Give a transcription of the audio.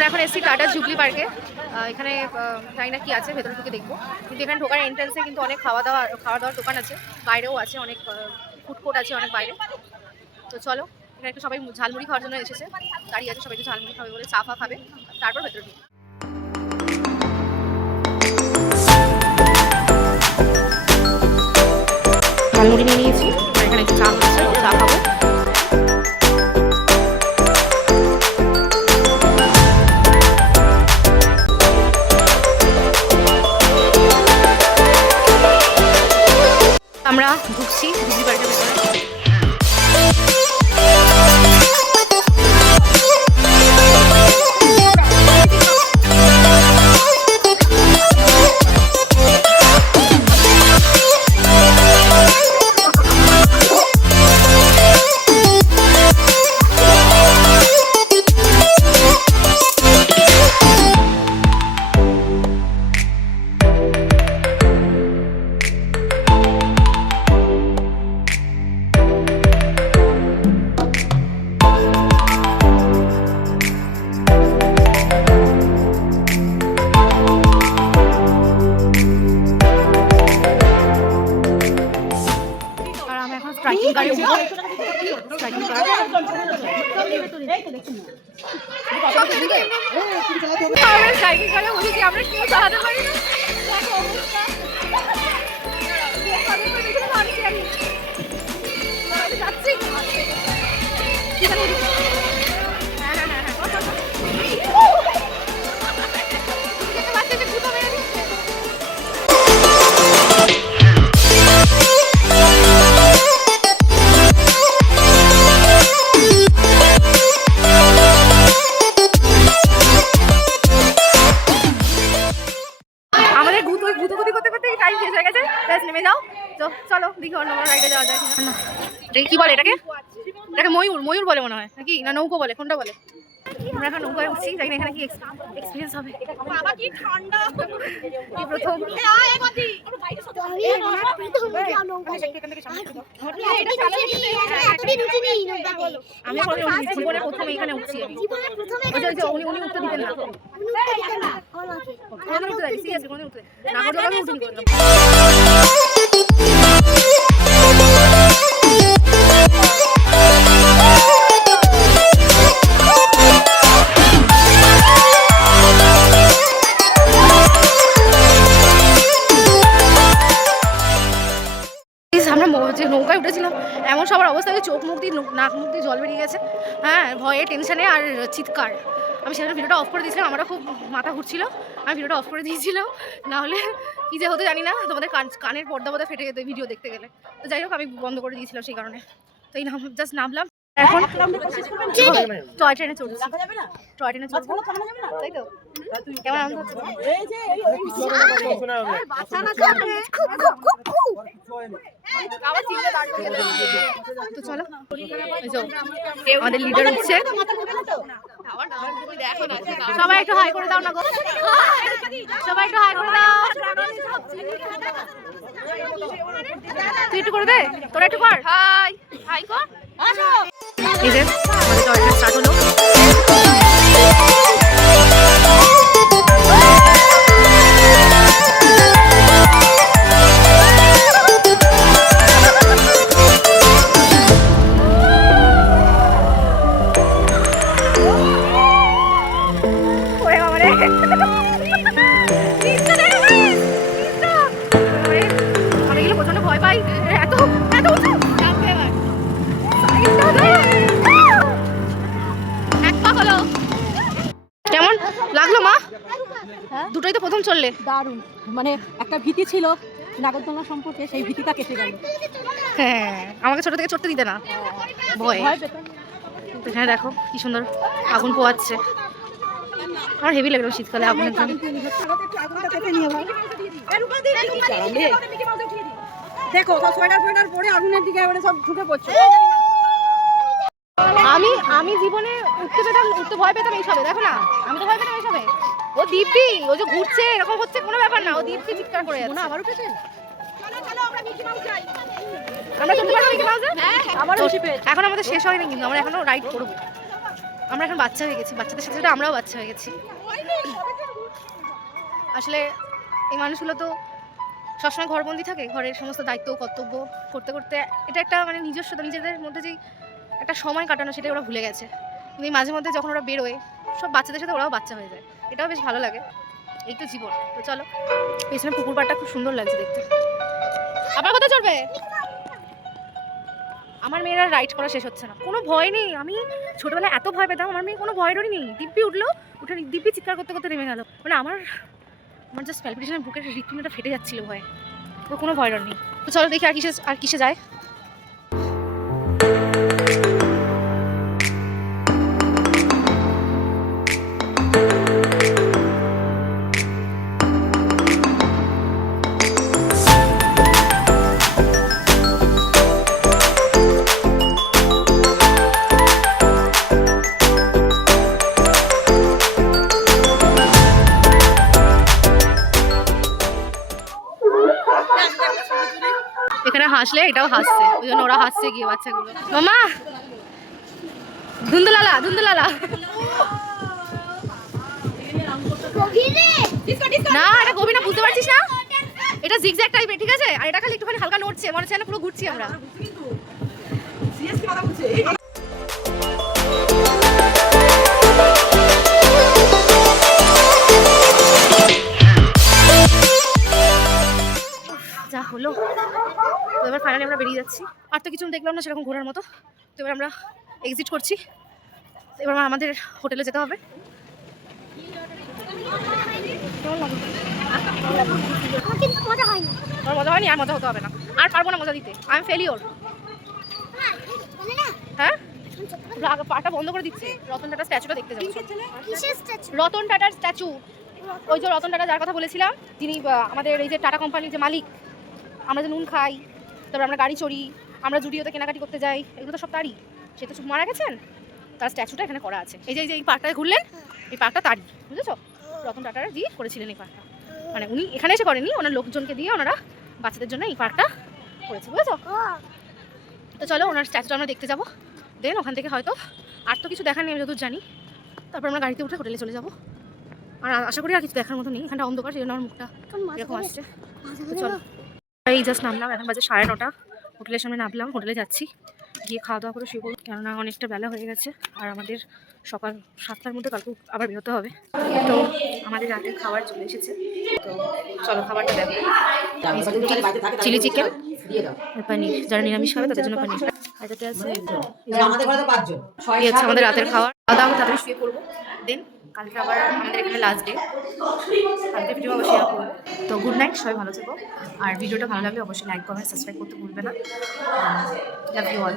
আমরা এখন এসেছি টাটা জুবলি পার্কে। এখানে জানি না কি আছে, ভেতরে ঢুকে দেখবো। কিন্তু এখানে ঢোকার এন্ট্রান্সে কিন্তু অনেক খাওয়া দাওয়ার দোকান আছে, বাইরেও আছে অনেক ফুড কোর্ট আছে অনেক বাইরে। তো চলো, এখানে একটু সবাই ঝালমুড়ি খাওয়ার জন্য এসেছে, দাঁড়িয়ে আছে সবাই একটু ঝালমুড়ি খাবে বলে, চা ফা খাবে, তারপর ভেতরে ঢুকবে। ঝালমুড়ি নিয়ে নিয়েছি, এখানে একটু চা হচ্ছে, চা খাবো। আমরা ঢুকছি জুবলি পার্কের ভেতরে। সাইকেল করে বলেছি আমরা কেউ চালাতে পারি না। যাচ্ছি নেমে যাও। তো চলো দেখি অন্য কোনো রাইডে যাওয়া যায় কিনা। এটাকে কি বলে? এটাকে ময়ূর বলে মনে হয় নাকি, না নৌকো বলে, কোনটা বলে? আমরা এখন নৌকায় উঠছি, জানি না এখানে কি এক্সপিরিয়েন্স হবে। বাবা কি ঠান্ডা, এই প্রথম আমি জীবনে প্রথম এখানে উঠছি। উনি উঠতে দিতেন না, উঠতে দেখি সিরিয়াসলি কোনো উঠতে নাগরদোলা উঠে করলাম। আমরা যে নৌকায় উঠেছিলাম, এমন সবার অবস্থা হয়েছে, চোখ মুখ দিয়ে নাক মুখ দিয়ে জল বেরিয়ে গেছে। হ্যাঁ, ভয়ে, টেনশনে আর চিৎকার। আমি সেটা ভিডিওটা অফ করে দিয়েছিলাম, আমারও খুব মাথা ঘুরছিল, আমি ভিডিওটা অফ করে দিয়েছিলাম, নাহলে কী যে হতো জানি না, তোমাদের কানের পর্দা ফেটে যেত ভিডিও দেখতে গেলে। তো যাই হোক, আমি বন্ধ করে দিয়েছিলাম সেই কারণে। তো এই জাস্ট নামলাম, এখন টয় ট্রেনে চলছি, টয় ট্রেনে চলবো, তাই তো? কেমন আনন্দ হচ্ছে? তো চলো, আমাদের লিডার উঠছে, সবাই একটু হাই করে দাও না গো, সবাই একটু হাই করে দাও। তুই একটু করে দে, তোরা একটু কর, হাই হাই কর। এই যে আমাদের টয়লেট স্টার্ট হলো। প্রচন্ড ভয় পাই, এত এত কেমন লাগলো মা? দুটোই তো প্রথম চললে, দারুণ। মানে একটা ভীতি ছিল নাগরদোলা সম্পর্কে, সেই ভীতিটা কেটে গেল। হ্যাঁ, আমাকে ছোট থেকে চড়তে দিতে না, ভয়। এখানে দেখো কি সুন্দর আগুন পোয়াচ্ছে, আমার হেভি লাগলো শীতকালে আগুনের জন্য। দেখো সোয়েটার পরে আগুনের দিকে সব ঢুকে পড়ছে। আমি জীবনে উঠতে ভয় পেতাম এইসবে, দেখো না, আমি তো ভয় পেতাম এইসবে। ও দিব্যি, ও যে ঘুরছে এরকম হচ্ছে কোনো ব্যাপার না, ও দিব্যি চিৎকার করে যাচ্ছে। আবার উঠেছে, আমরা চলতে পারবো মিকি মাউসে? আমারও বেশি পেয়েছে। এখন আমাদের শেষ হয়নি, কিন্তু আমরা এখনো রাইড করবো। আমরা এখন বাচ্চা হয়ে গেছি, বাচ্চাদের সাথে সাথে আমরাও বাচ্চা হয়ে গেছি। আসলে এই মানুষগুলো তো সবসময় ঘরবন্দি থাকে, ঘরের সমস্ত দায়িত্ব কর্তব্য করতে করতে এটা একটা মানে নিজস্বতা, নিজেদের মধ্যে যেই একটা সময় কাটানো সেটা ওরা ভুলে গেছে। কিন্তু এই মাঝে মধ্যে যখন ওরা বেরোয় সব বাচ্চাদের সাথে ওরাও বাচ্চা হয়ে যায়, এটাও বেশ ভালো লাগে। এই তো জীবন। তো চলো, পেছনে পুকুর পাড়টা খুব সুন্দর লাগছে দেখতে। আবার কোথায় চড়বে? আমার মেয়েরা রাইড করা শেষ হচ্ছে না, কোনো ভয় নেই। আমি ছোটবেলায় এত ভয় পেতাম, আমার মেয়ে কোনো ভয় ডরই নেই। দিব্যি উঠলো, উঠে দিব্যি চিৎকার করতে করতে নেমে গেল। মানে আমার আমার জাস্ট প্যালপিটেশনের বুকের হৃৎপিণ্ডটা ফেটে যাচ্ছিল ভয়। ওর কোনো ভয় ডর নেই। তো চলো দেখি আর কিসে যায়। এখানে হাসলে এটাও হাসছে, ওই জন্য ওরা হাসছে গিয়ে বাচ্চাগুলো। মামা ধুন্দুলালা ধুন্দুলালা না, এটা গভীর না, বুঝতে পারছিস না? এটা জিগজ্যাগ টাইপের, ঠিক আছে? আর এটা খালি একটুখানি হালকা নড়ছে, মনে হচ্ছে না পুরো ঘুরছি আমরা। যা হলো। তো এবার ফাইনালি আমরা বেরিয়ে যাচ্ছি। আর তো কিছু দেখলাম না সেরকম ঘোরার মতো। তো এবার আমরা এক্সিট করছি। এবার আমাদের হোটেলে যেতে হবে। আমার মজা হয়নি, আর মজা হতে হবে না, আর পারবো না মজা দিতে। I am failure. হ্যাঁ, পাটা বন্ধ করে দিচ্ছে। রতন টাটার স্ট্যাচুটা দেখতে যাবো। রতন টাটার স্ট্যাচু, ওই যে রতন টাটা যার কথা বলেছিলাম, যিনি আমাদের এই যে টাটা কোম্পানির যে মালিক। আমরা যে নুন খাই, তারপর আমরা গাড়ি চড়ি, আমরা জুডিওতে কেনাকাটি করতে যাই, এগুলো তো সব তারই। সে তো মারা গেছেন, তার স্ট্যাচুটা এখানে করা আছে। এই যে এই পার্কটায় ঘুরলেন, এই পার্কটা তারই, বুঝেছো? রতন টাটার দিয়ে করেছিলেন এই পার্কটা। মানে উনি এখানে এসে করেনি, ওনার লোকজনকে দিয়ে ওনারা বাচ্চাদের জন্য এই পার্কটা করেছে, বুঝেছো? তো চলো ওনার স্ট্যাচুটা আমরা দেখতে যাবো। দেন ওখান থেকে হয়তো আর তো কিছু দেখার নেই আমি যতদূর জানি। তারপর আমরা গাড়িতে উঠে হোটেলে চলে যাবো। আর আশা করি আর কিছু দেখার মতো নেই, এখানটা অন্ধকার, সেই জন্য আমার মুখটা এরকম আসছে। তো চলো, এই জাস্ট নামলাম, এখন বাজে 9:30। হোটেলের সামনে নামলাম, হোটেলে যাচ্ছি, গিয়ে খাওয়া দাওয়া করে শুয়ে পড়বো, কেননা অনেকটা বেলা হয়ে গেছে। আর আমাদের সকাল 7টার মধ্যে কালকে আবার বেরোতে হবে। তো আমাদের রাতে খাবার চলে এসেছে। তো চলো খাবারটা দেখো। চিলি চিকেন, পনির, যারা নিরামিষ খাবে তাদের জন্য পনির। এটাতে আছে আমাদের রাতের খাবার। খাওয়া দাওয়া তাড়াতাড়ি শুয়ে পড়বো। দেন কালকে আবার আমাদের এখানে লাস্ট ডে, কালকে ভিডিও আবার শেয়ার করবো। তো গুড নাইট, সবাই ভালো থেকো। আর ভিডিওটা ভালো লাগলে অবশ্যই লাইক কমেন্ট সাবস্ক্রাইব করতে ভুলবে না। Love you all.